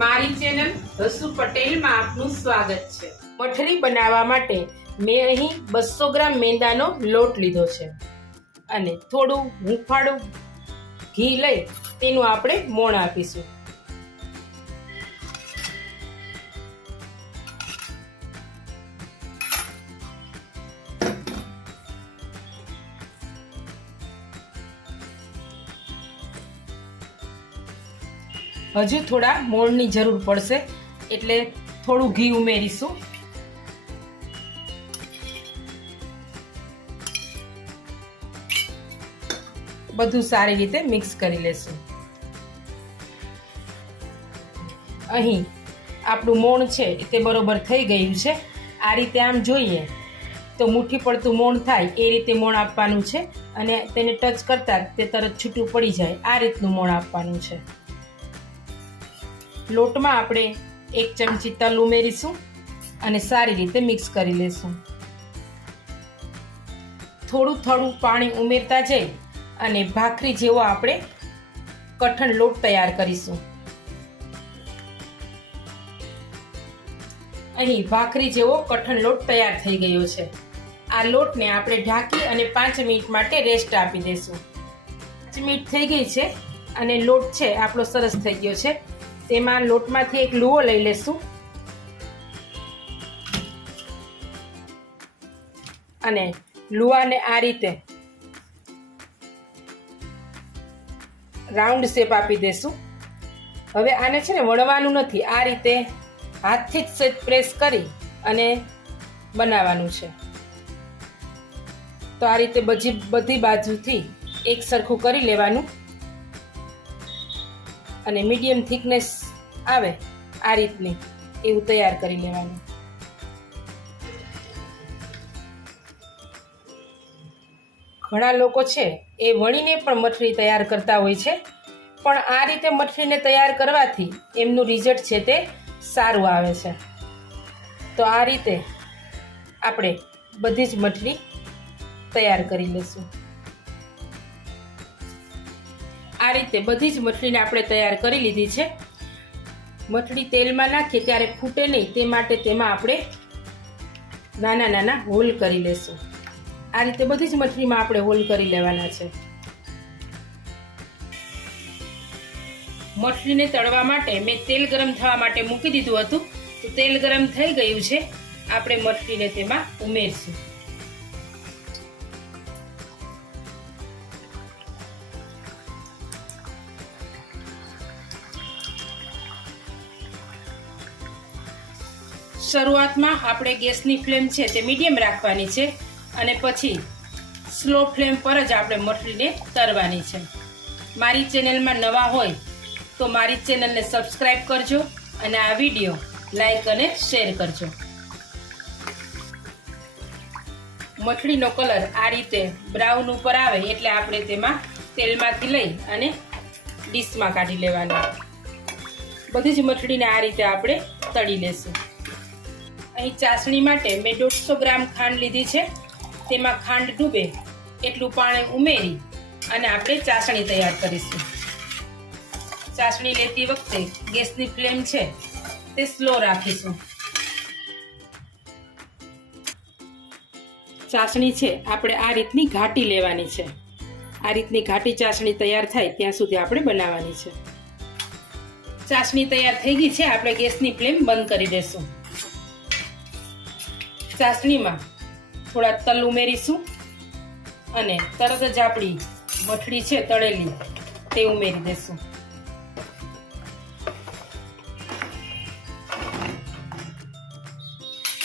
મારી ચેનલ હસુ પટેલમાં આપનું સ્વાગત છે। મઠરી બનાવવા માટે મેં અહીં 200 ગ્રામ મેંદાનો લોટ લીધો છે અને થોડું હૂંફાળું ઘી લઈ તેનું આપણે મોણ આપીશું। હજુ થોડા મોણની જરૂર પડશે એટલે થોડું ઘી ઉમેરીશું। બધું સારી રીતે મિક્સ કરી લેશું। અહીં આપણું મોણ છે તે બરોબર થઈ ગયું છે। આ રીતે આમ જોઈએ તો મુઠ્ઠી પડતું મોણ થાય એ રીતે મોણ આપવાનું છે અને તેને ટચ કરતા તે તરત છૂટું પડી જાય આ રીતનું મોણ આપવાનું છે। લોટમાં આપણે 1 ચમચી તલ ઉમેરીશું અને સારી રીતે મિક્સ કરી લેશું। થોડું થોડું પાણી ઉમેરતા જઈ અને ભાખરી જેવો આપણે કઠણ લોટ તૈયાર કરીશું। અહીં ભાખરી જેવો કઠણ લોટ તૈયાર થઈ ગયો છે। આ લોટને આપણે ઢાંકી અને 5 મિનિટ માટે રેસ્ટ આપી દઈશું। 5 મિનિટ થઈ ગઈ છે અને લોટ છે આપણો સરસ થઈ ગયો છે। તેમાં લોટમાંથી એક લુઓ લઈ લેશું અને લુઆને આ રીતે રાઉન્ડ શેપ આપી દેશું। હવે આને છે ને વણવાનું નથી, આ રીતે હાથથી જ સેજ પ્રેસ કરી અને બનાવવાનું છે। તો આ રીતે બધી બાજુથી એક સરખું કરી લેવાનું અને મીડિયમ થિકનેસ આવે આ રીતની એવું તૈયાર કરી લેવાનું। ઘણા લોકો છે એ વણીને પણ મઠરી તૈયાર કરતા હોય છે, પણ આ રીતે મઠરીને તૈયાર કરવાથી એમનું રિઝલ્ટ છે તે સારું આવે છે। તો આ રીતે આપણે બધી જ મઠરી તૈયાર કરી લઈશું। આ રીતે બધી જ મઠરીને આપણે તૈયાર કરી લીધી છે। મઠરી તેલમાં નાખીએ ત્યારે ફૂટે નહીં તે માટે તેમાં આપણે નાના નાના હોલ કરી લેશું। આ રીતે બધી જ મઠરીમાં આપણે હોલ કરી લેવાના છે। મઠરીને તળવા માટે મેં તેલ ગરમ થવા માટે મૂકી દીધું હતું, તો તેલ ગરમ થઈ ગયું છે। આપણે મઠરીને તેમાં ઉમેરશું। શરૂઆતમાં આપણે ગેસની ફ્લેમ છે તે મીડિયમ રાખવાની છે અને પછી સ્લો ફ્લેમ પર જ આપણે મઠરીને તળવાની છે। મારી ચેનલમાં નવા હોય તો મારી ચેનલને સબસ્ક્રાઈબ કરજો અને આ વિડીયો લાઈક અને શેર કરજો। મઠરીનો કલર આ રીતે બ્રાઉન ઉપર આવે એટલે આપણે તેમાં તેલમાંથી લઈ અને ડીશમાં કાઢી લેવાનું। બધી જ મઠરીને આ રીતે આપણે તળી લેશું। અહીં ચાસણી માટે મેં 150 ગ્રામ ખાંડ લીધી છે। તેમાં ખાંડ ડૂબે એટલું પાણી ઉમેરી અને આપણે ચાસણી તૈયાર કરીશું। ચાસણી લેતી વખતે ગેસની ફ્લેમ છે તે સ્લો રાખીશું। ચાસણી છે આપણે આ રીતની ઘાટી લેવાની છે। આ રીતની ઘાટી ચાસણી તૈયાર થાય ત્યાં સુધી આપણે બનાવવાની છે। ચાસણી તૈયાર થઈ ગઈ છે, આપણે ગેસની ફ્લેમ બંધ કરી દેશું। ચાસણીમાં થોડા તલ ઉમેરીશું અને તરત જ આપણી મઠરી છે તળેલી તે ઉમેરી દેશું।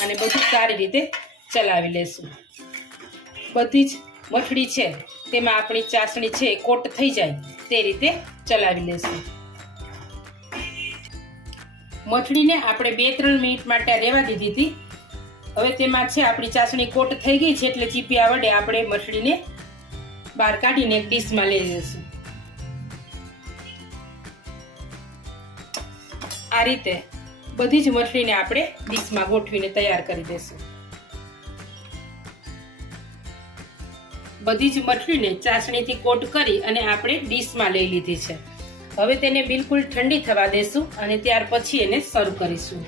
અને બધું સારી રીતે ચલાવી લેશું। બધી જ મઠરી છે તેમાં આપણી ચાસણી છે કોટ થઈ જાય તે રીતે ચલાવી લેશું। મઠરીને આપણે 2-3 મિનિટ માટે રહેવા દીધી હતી। હવે તેમાં છે આપણી ચાસણી કોટ થઈ ગઈ છે એટલે ચીપિયા વડે આપણે મઠરીને બહાર કાઢીને એક ડીશમાં લઈ લઈશું। આ રીતે બધી જ મઠરીને આપણે ડીશમાં ગોઠવીને તૈયાર કરી દઈશું। બધી જ મઠરીને ચાસણીથી કોટ કરી અને આપણે ડીશમાં લઈ લીધી છે। હવે તેને બિલકુલ ઠંડી થવા દેશું અને ત્યાર પછી એને સર્વ કરીશું.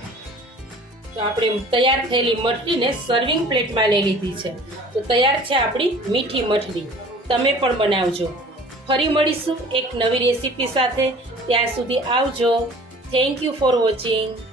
તો આપણે તૈયાર થયેલી મઠલીને સર્વિંગ પ્લેટમાં લઈ લીધી છે. તો તૈયાર છે આપણી મીઠી મઠલી. તમે પણ બનાવજો. ફરી મળીશું એક નવી રેસીપી સાથે. ત્યાં સુધી આવજો. Thank you for watching.